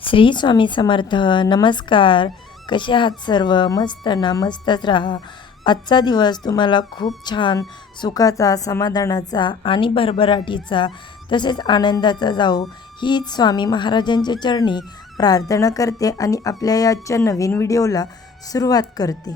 श्री स्वामी समर्थ. नमस्कार. कसे आहात सर्व? मस्त ना? मस्तच राहा. आजचा दिवस तुम्हाला खूप छान सुखाचा, समाधानाचा आणि भरभराटीचा तसेच आनंदाचा जावो हीच स्वामी महाराजांच्या चरणी प्रार्थना करते आणि आपल्या या आजच्या नवीन व्हिडिओला सुरुवात करते.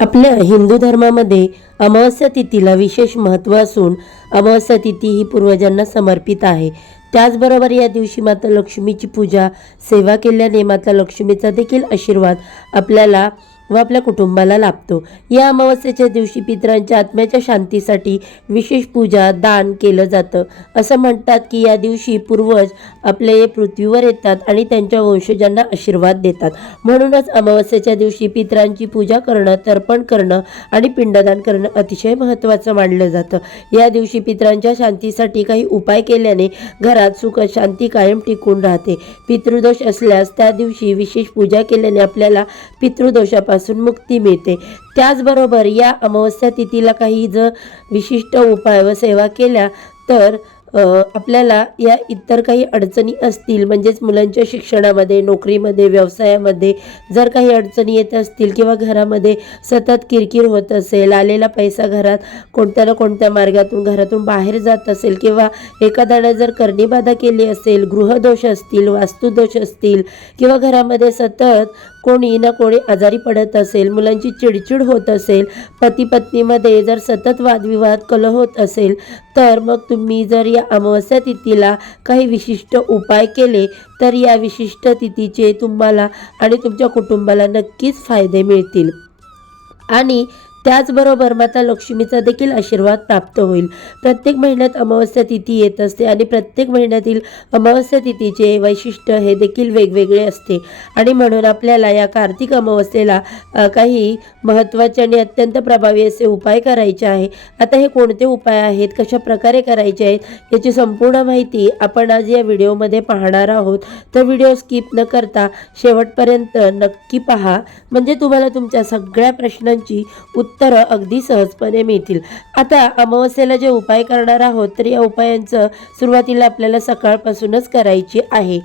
आपल्या हिंदू धर्मामध्ये अमावस्या तिथीला विशेष महत्त्व असून अमावस्या तिथी ही पूर्वजांना समर्पित आहे. त्याचबरोबर या दिवशी माता लक्ष्मीची पूजा, सेवा केल्याने माता लक्ष्मीचा देखील आशीर्वाद आपल्याला व आपल्या कुटुंबाला लाभतो. या अमावस्येच्या दिवशी पितरांच्या आत्म्याच्या शांतीसाठी विशेष पूजा, दान केलं जातं. असं म्हणतात की या दिवशी पूर्वज आपल्या या पृथ्वीवर येतात आणि त्यांच्या वंशजांना आशीर्वाद देतात. म्हणूनच अमावस्येच्या दिवशी पितरांची पूजा करणं, तर्पण करणं आणि पिंडदान करणं अतिशय महत्त्वाचं मानलं जातं. या दिवशी पितरांच्या शांतीसाठी काही उपाय केल्याने घरात सुख शांती कायम टिकून राहते. पितृदोष असल्यास त्या दिवशी विशेष पूजा केल्याने आपल्याला पितृदोषापासून मुक्ती मिळते. त्याचबरोबर या अमावस्या तिथीला काही जर विशिष्ट उपाय व सेवा केल्या तर आपल्याला या इतर काही अडचणी असतील, म्हणजेच मुलांच्या शिक्षणामध्ये, नोकरीमध्ये, व्यवसायामध्ये जर काही अडचणी येत असतील किंवा घरामध्ये सतत किरकिर होत असेल, आलेला पैसा घरात कोणत्या ना कोणत्या मार्गातून घरातून बाहेर जात असेल किंवा एखाद्याने जर करणीबाधा केली असेल, गृहदोष असतील, वास्तुदोष असतील किंवा घरामध्ये सतत कोणी ना कोणी आजारी पडत असेल, मुलांची चिडचिड होत असेल, पती पत्नीमध्ये जर सतत वादविवाद, कलह होत असेल, तर मग तुम्ही जर या अमावस्या तिथीला काही विशिष्ट उपाय केले तर या विशिष्ट तिथीचे तुम्हाला आणि तुमच्या कुटुंबाला नक्कीच फायदे मिळतील आणि त्याचबरोबर माता लक्ष्मीचा देखील आशीर्वाद प्राप्त होईल. प्रत्येक महिन्यात अमावस्या तिथी येत असते आणि प्रत्येक महिन्यातील अमावस्या तिथीचे वैशिष्ट्य हे देखील वेगवेगळे असते आणि म्हणून आपल्याला या कार्तिक अमावस्येला काही महत्त्वाचे आणि अत्यंत प्रभावी असे उपाय करायचे आहे. आता हे कोणते उपाय आहेत, कशा प्रकारे करायचे आहेत याची संपूर्ण माहिती आपण आज या व्हिडिओमध्ये पाहणार आहोत. तर व्हिडिओ स्किप न करता शेवटपर्यंत नक्की पहा, म्हणजे तुम्हाला तुमच्या सगळ्या प्रश्नांची उत्तरं अगदी सहजपणे मिळतील. आता अमावस्येला जे उपाय करणार आहोत तर या उपायांचं सुरुवातीला आपल्याला सकाळपासूनच करायची आहे.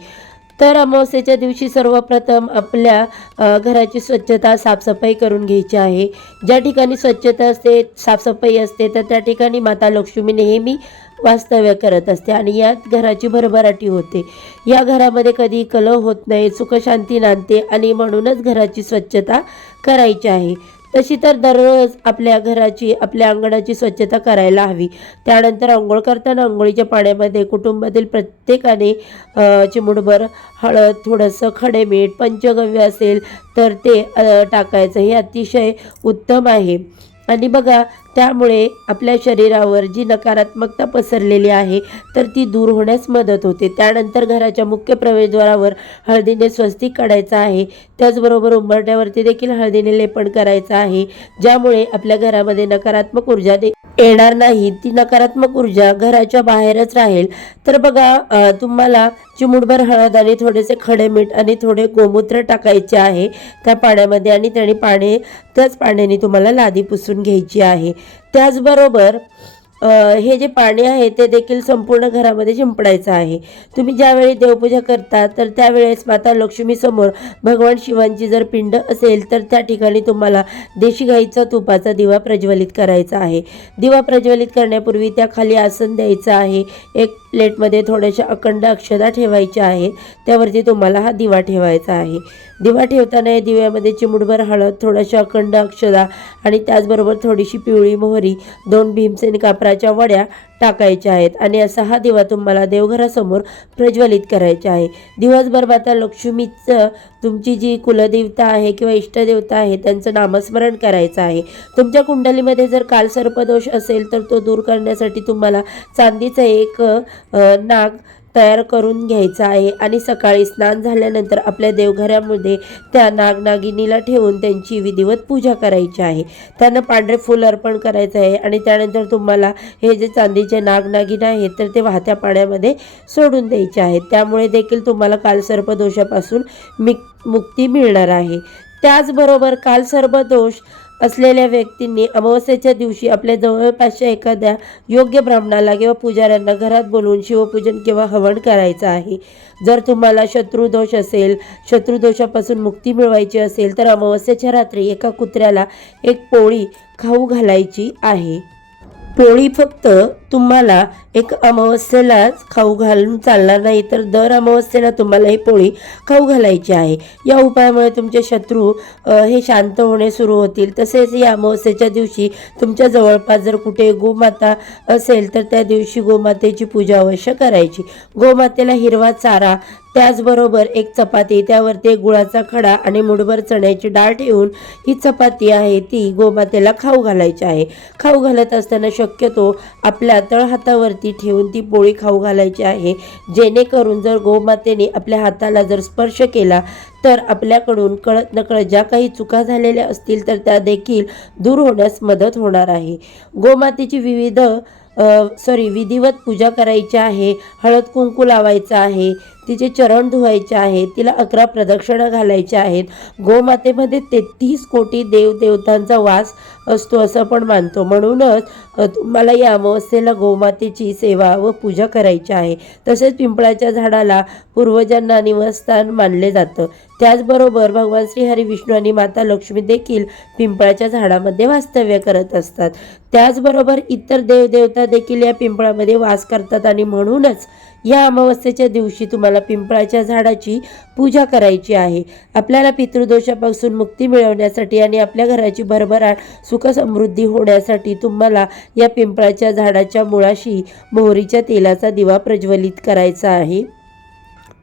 तर अमावस्येच्या दिवशी सर्वप्रथम आपल्या घराची स्वच्छता, साफसफाई करून घ्यायची आहे. ज्या ठिकाणी स्वच्छता असते, साफसफाई असते तर त्या ठिकाणी माता लक्ष्मी नेहमी वास्तव्य करत असते आणि यात घराची भरभराटी होते. या घरामध्ये कधी कलह होत नाही, सुखशांती नांदते आणि म्हणूनच घराची स्वच्छता करायची आहे. तशी तर दररोज आपल्या घराची, आपल्या अंगणाची स्वच्छता करायला हवी. त्यानंतर अंघोळ करताना अंघोळीच्या पाण्यामध्ये कुटुंबातील प्रत्येकाने चिमूटभर हळद, थोडंसं खडे मीठ, पंचगव्य असेल तर ते टाकायचं. हे अतिशय उत्तम आहे आणि बघा त्यामुळे आपल्या शरीरावर जी नकारात्मकता पसरलेली आहे तर ती दूर होण्यास मदत होते. त्यानंतर घराच्या मुख्य प्रवेशद्वारावर हळदीने स्वस्तिक काढायचं आहे. त्याचबरोबर उंबरठ्यावरती देखील हळदीने लेपन करायचं आहे, ज्यामुळे आपल्या घरामध्ये नकारात्मक ऊर्जा येणार नाही, ती नकारात्मक ऊर्जा घराच्या बाहेरच राहील. तर बघा तुम्हाला चिमूटभर हळद आणि थोडेसे खडे मीठ आणि थोडे गोमूत्र टाकायचे आहे त्या पाण्यामध्ये आणि त्याच पाण्याने तुम्हाला लादी पुसून घ्यायची आहे. त्याचबरोबर हे जे पाणी आहे ते देखील संपूर्ण घरामध्ये शिंपडायचं आहे. तुम्ही ज्यावेळी देवपूजा करता तर त्यावेळेस माता लक्ष्मीसमोर भगवान शिवांची जर पिंड असेल तर त्या ठिकाणी तुम्हाला देशी गाईचा तुपाचा दिवा प्रज्वलित करायचा आहे. दिवा प्रज्वलित करण्यापूर्वी त्याखाली आसन द्यायचं आहे. एक प्लेटमध्ये थोड्याशा अखंड अक्षता ठेवायच्या आहेत, त्यावरती तुम्हाला हा दिवा ठेवायचा आहे. दिवा ठेवताना या दिव्यामध्ये चिमूटभर हळद, थोड्याशा अखंड अक्षता आणि त्याचबरोबर थोडीशी पिवळी मोहरी, 2 भीमसेनी कापराच्या वड्या टाकायच्या आहेत आणि असा हा दिवा तुम्हाला देवघरासमोर प्रज्वलित करायचा आहे. दिवसभर माता लक्ष्मीचं, तुमची जी कुलदेवता आहे किंवा इष्टदेवता आहे त्यांचं नामस्मरण करायचं आहे. तुमच्या कुंडलीमध्ये जर कालसर्पदोष असेल तर तो दूर करण्यासाठी तुम्हाला चांदीचं एक नाग तयार करून घ्यायचा आहे आणि सकाळी स्नान झाल्यानंतर आपल्या देवघरामध्ये त्या नागनागिनीला ठेवून त्यांची विधिवत पूजा करायची आहे. त्यांना पांढरे फूल अर्पण करायचं आहे आणि त्यानंतर तुम्हाला हे जे चांदीचे नागनागिन आहेत तर ते वाहत्या पाण्यामध्ये सोडून द्यायचे आहेत. त्यामुळे देखील तुम्हाला कालसर्पदोषापासून मुक्ती मिळणार आहे. त्याचबरोबर कालसर्पदोष असलेल्या व्यक्तींनी अमावस्येच्या दिवशी आपल्या जवळपासच्या एखाद्या योग्य ब्राह्मणाला किंवा पुजाऱ्यांना घरात बोलवून शिवपूजन किंवा हवन करायचं आहे. जर तुम्हाला शत्रुदोष असेल, शत्रुदोषापासून मुक्ती मिळवायची असेल तर अमावस्येच्या रात्री एका कुत्र्याला एक पोळी खाऊ घालायची आहे. पोळी फक्त तुम्हाला एक अमावस्येलाच खाऊ घालून चालणार नाही, तर दर अमावस्येला तुम्हाला ही पोळी खाऊ घालायची आहे. या उपायामुळे तुमचे शत्रू हे शांत होणे सुरू होतील. तसेच या अमावस्येच्या दिवशी तुमच्या जवळपास जर कुठे गोमाता असेल तर त्या दिवशी गोमातेची पूजा अवश्य करायची. गोमातेला हिरवा चारा, त्याचबरोबर एक चपाती, त्यावरती एक गुळाचा खडा आणि मुठभर चण्याची डाळ ठेवून ही चपाती आहे ती गोमातेला खाऊ घालायची आहे. खाऊ घालत असताना शक्यतो आपल्या तळहातावरती ठेवून ती पोळी खाऊ घालायची आहे, जेणेकरून जर गोमातेने आपल्या हाताला जर स्पर्श केला तर आपल्याकडून कळत नकळत ज्या काही चुका झालेल्या असतील तर त्या देखील दूर होण्यास मदत होणार आहे. गोमातेची विधिवत पूजा करायची आहे. हळद कुंकू लावायचं आहे, तिचे चरण धुवायचे आहे, तिला 11 प्रदक्षिणा घालायच्या आहेत. गोमातेमध्ये 33 कोटी देवदेवतांचा वास असतो असं पण मानतो. म्हणूनच तुम्हाला या अमावस्येला गोमातेची सेवा व पूजा करायची आहे. तसेच पिंपळाच्या झाडाला पूर्वजांना निवासस्थान मानले जातं. त्याचबरोबर भगवान श्री हरी विष्णू आणि माता लक्ष्मी देखील पिंपळाच्या झाडामध्ये वास्तव्य करत असतात. त्याचबरोबर इतर देवदेवता देखील या पिंपळामध्ये वास करतात आणि म्हणूनच या अमावस्येच्या दिवशी तुम्हाला पिंपळाच्या झाडाची पूजा करायची आहे. आपल्याला पितृदोषापासून मुक्ती मिळवण्यासाठी आणि आपल्या घराची भरभराट सुखसमृद्धी होण्यासाठी तुम्हाला या पिंपळाच्या झाडाच्या मुळाशी मोहरीच्या तेलाचा दिवा प्रज्वलित करायचा आहे.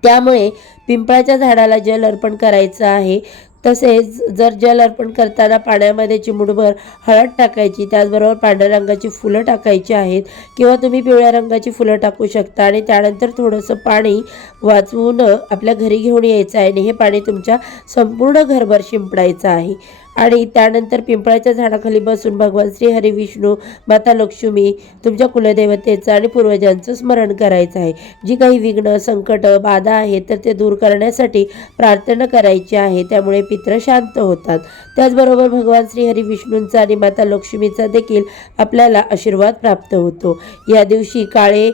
त्यामुळे पिंपळाच्या झाडाला जल अर्पण करायचं आहे. तसेच जर जल अर्पण करताना पाण्यामध्ये चिमूटभर हळद टाकायची, त्याचबरोबर पांढऱ्या रंगाची फुलं टाकायची आहेत किंवा तुम्ही पिवळ्या रंगाची फुलं टाकू शकता आणि त्यानंतर थोडंसं पाणी वाचवून आपल्या घरी घेऊन यायचं आहे आणि हे पाणी तुमच्या संपूर्ण घरभर शिंपडायचं आहे. आणि त्यानंतर पिंपळाच्या झाडाखाली बसून भगवान श्री हरी विष्णू, माता लक्ष्मी, तुमच्या कुलदेवतेचं आणि पूर्वजांचं स्मरण करायचं आहे. जी काही विघ्न, संकट, बाधा आहेत तर ते दूर करण्यासाठी प्रार्थना करायची आहे. त्यामुळे पितृ शांत होतात. त्याचबरोबर भगवान श्री हरी विष्णूंचा आणि माता लक्ष्मीचा देखील आपल्याला आशीर्वाद प्राप्त होतो. या दिवशी काळे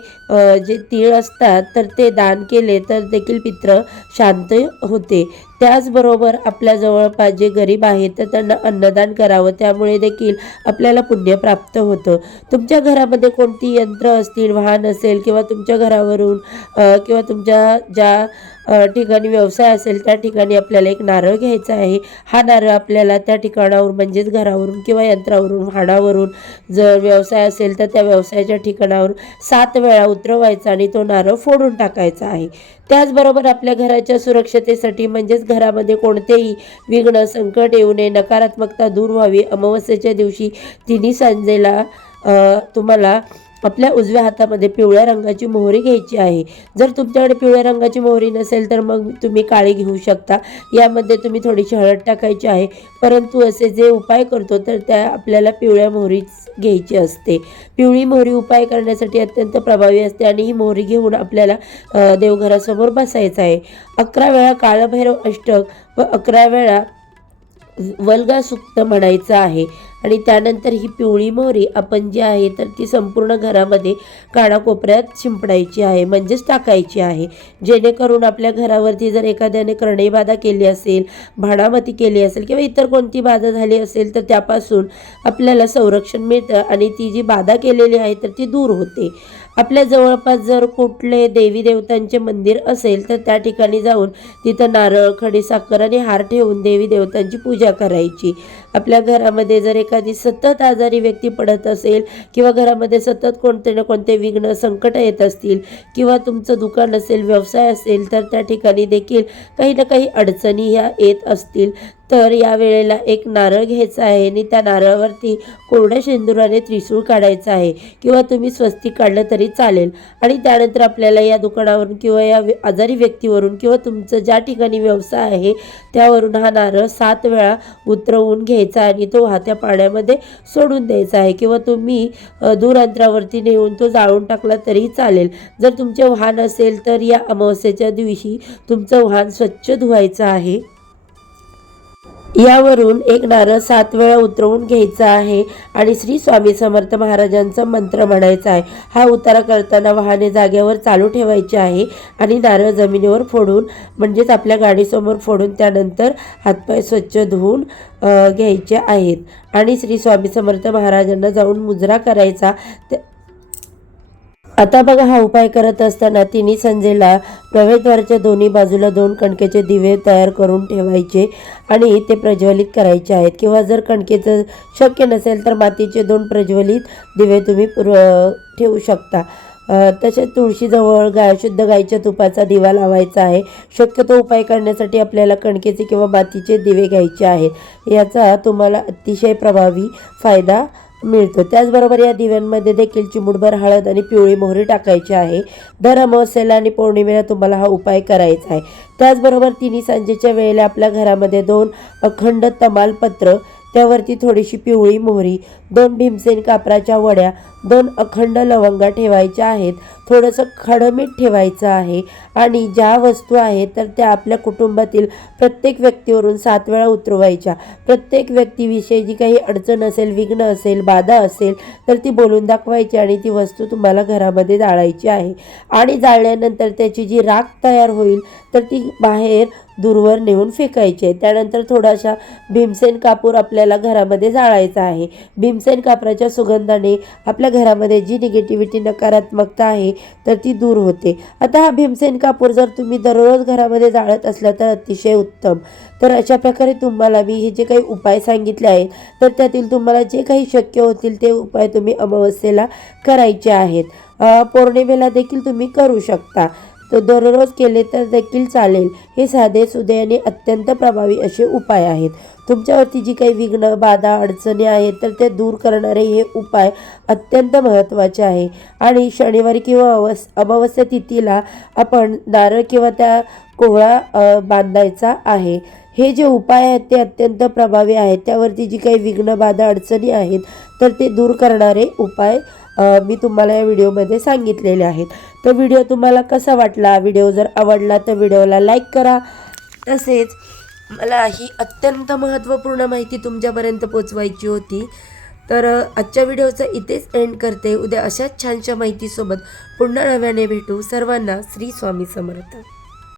जे तीळ असतात तर ते दान केले तर देखील पितृ शांत होते. त्याचबरोबर आपल्या जवळपास जे गरीब आहेत तर त्यांना अन्नदान करावं, त्यामुळे देखील आपल्याला पुण्य प्राप्त होतं. तुमच्या घरामध्ये कोणती यंत्र असतील, वाहन असेल किंवा तुमच्या घरावरून किंवा तुमच्या ज्या ठिकाणी व्यवसाय असेल त्या ठिकाणी आपल्याला एक नारळ घ्यायचा आहे. हा नारळ आपल्याला त्या ठिकाणावरून म्हणजेच घरावरून किंवा यंत्रावरून, वाहनावरून, जर व्यवसाय असेल तर त्या व्यवसायाच्या ठिकाणावरून 7 वेळा उतरवायचा आणि तो नारळ फोडून टाकायचा आहे. त्याचबरोबर आपल्या घराच्या सुरक्षतेसाठी म्हणजेच घरामध्ये कोणतेही विघ्न, संकट येऊ नये, नकारात्मकता दूर व्हावी, अमावस्येच्या दिवशी तिन्ही सांजेला तुम्हाला आपल्या उजव्या हातामध्ये पिवळ्या रंगाची मोहरी घ्यायची आहे. जर तुमच्याकडे पिवळ्या रंगाची मोहरी नसेल तर मग तुम्ही काळी घेऊ शकता. यामध्ये तुम्ही थोडीशी हळद टाकायची आहे. परंतु असे जे उपाय करतो तर त्या आपल्याला पिवळ्या मोहरीच घ्यायची असते. पिवळी मोहरी उपाय करण्यासाठी अत्यंत प्रभावी असते आणि ही मोहरी घेऊन आपल्याला देवघरासमोर बसायचं आहे. 11 वेळा काळभैरव अष्टक व 11 वेळा वल्गा सुक्त म्हणायचं आहे. आणि त्यानंतर ही पिवळी मोहरी आपण जी आहे तर ती संपूर्ण घरामध्ये कानाकोपऱ्यात शिंपडायची आहे, म्हणजेच टाकायची आहे. जेणेकरून आपल्या घरावरती जर एखाद्याने करणी बाधा केली असेल, भाणामती केली असेल किंवा इतर कोणती बाधा झाली असेल तर त्यापासून आपल्याला संरक्षण मिळतं आणि ती जी बाधा केलेली आहे तर ती दूर होते. आपल्या जवळपास जर कुठले देवी देवतांचे मंदिर असेल तर त्या ठिकाणी जाऊन तिथं नारळ, खडीसाखर आणि हार ठेवून देवी देवतांची पूजा करायची. आपल्या घरामध्ये जर एखादी सतत आजारी व्यक्ती पडत असेल किंवा घरामध्ये सतत कोणते ना कोणते विघ्न, संकट येत असतील किंवा तुमचं दुकान असेल, व्यवसाय असेल तर त्या ठिकाणी देखील काही ना काही अडचणी ह्या येत असतील तर या वेळेला एक नारळ घ्यायचा आहे आणि त्या नारळावरती कोरड्या शेंदुराने त्रिशूळ काढायचं आहे किंवा तुम्ही स्वस्तिक काढलं तरी चालेल. आणि त्यानंतर आपल्याला या दुकानावरून किंवा या आजारी व्यक्तीवरून किंवा तुमचं ज्या ठिकाणी व्यवसाय आहे त्यावरून हा नारळ 7 वेळा उतरवून घ्यायचा आणि तो वाहत्या पाण्यामध्ये सोडून द्यायचा आहे किंवा तुम्ही दूर अंतरावरती नेऊन तो जाळून टाकला तरी चालेल. जर तुमचे वाहन असेल तर या अमावस्येच्या दिवशी तुमचं वाहन स्वच्छ धुवायचं आहे. यावरून एक नारळ 7 वेळा उतरवून घ्यायचा आहे आणि श्री स्वामी समर्थ महाराजांचा मंत्र म्हणायचा आहे. हा उतारा करताना वाहने जागेवर चालू ठेवायचे आहे आणि नारळ जमिनीवर फोडून म्हणजेच आपल्या गाडीसमोर फोडून त्यानंतर हातपाय स्वच्छ धुवून घ्यायचे आहेत आणि श्री स्वामी समर्थ महाराजांना जाऊन मुजरा करायचा. आता बघा, हा उपाय करत असताना तिन्ही संजेला प्रवेशद्वाराच्या दोन्ही बाजूला 2 कणकेचे दिवे तयार करून ठेवायचे आणि ते प्रज्वलित करायचे आहेत. किंवा जर कणकेचं शक्य नसेल तर मातीचे 2 प्रज्वलित दिवे तुम्ही ठेवू शकता. तसेच तुळशीजवळ शुद्ध गाईच्या तुपाचा दिवा लावायचा आहे. शक्यतो उपाय करण्यासाठी आपल्याला कणकेचे किंवा मातीचे दिवे घ्यायचे आहेत. याचा तुम्हाला अतिशय प्रभावी फायदा मिळतो. त्याचबरोबर या दिव्यांमध्ये देखील चिमूटभर हळद आणि पिवळी मोहरी टाकायची आहे. दर अमावस्येला आणि पौर्णिमेला तुम्हाला हा उपाय करायचा आहे. त्याचबरोबर तिन्ही सांजेच्या वेळेला आपल्या घरामध्ये 2 अखंड तमालपत्र, त्यावरती थोडीशी पिवळी मोहरी, 2 भीमसेन कापराच्या वड्या, 2 अखंड लवंगा ठेवायच्या आहेत. थोडंसं खडमीठ ठेवायचं आहे आणि ज्या वस्तू आहेत तर त्या आपल्या कुटुंबातील प्रत्येक व्यक्तीवरून 7 वेळा उतरवायच्या. प्रत्येक व्यक्तीविषयी जी काही अडचण असेल, विघ्न असेल, बाधा असेल तर ती बोलून दाखवायची आणि ती वस्तू तुम्हाला घरामध्ये जाळायची आहे. आणि जाळल्यानंतर त्याची जी राख तयार होईल तर ती बाहेर दूरवर नेऊन फेकायची आहे. त्यानंतर थोडासा भीमसेन कापूर आपल्याला घरामध्ये जाळायचा आहे. भीमसेन कापराच्या सुगंधाने आपल्या घरामध्ये जी निगेटिव्हिटी, नकारात्मकता आहे तर ती दूर होते. आता हा भीमसेन कापूर जर तुम्ही दररोज घरामध्ये जाळत असला तर अतिशय उत्तम. तर अशा प्रकारे तुम्हाला मी हे जे काही उपाय सांगितले आहेत तर त्यातील तुम्हाला जे काही शक्य होतील ते उपाय तुम्ही अमावस्येला करायचे आहेत. पौर्णिमेला देखील तुम्ही करू शकता. तो दररोज केले तर देखील चालेल. हे साधे सुधे आणि अत्यंत प्रभावी असे उपाय आहेत. तुमच्यावरती जी काही विघ्न, बाधा, अडचणी आहेत तर ते दूर करणारे हे उपाय अत्यंत महत्त्वाचे आहे. आणि शनिवारी किंवा अमावस्या तिथीला आपण नारळ किंवा त्या कोहळा बांधायचा आहे. हे जे उपाय आहेत ते अत्यंत प्रभावी आहेत. त्यावरती जी काही विघ्न, बाधा, अडचणी आहेत तर ते दूर करणारे उपाय मी तुम्हाला या व्हिडिओमध्ये सांगितलेले आहेत. तर व्हिडिओ तुम्हाला कसा वाटला? व्हिडिओ जर आवडला तर व्हिडिओला लाईक करा. तसेच मला ही अत्यंत महत्त्वपूर्ण माहिती तुमच्यापर्यंत पोचवायची होती. तर आजच्या व्हिडिओचं इथेच एंड करते. उद्या अशाच छानशा माहितीसोबत पुन्हा नव्याने भेटू. सर्वांना श्री स्वामी समर्थ.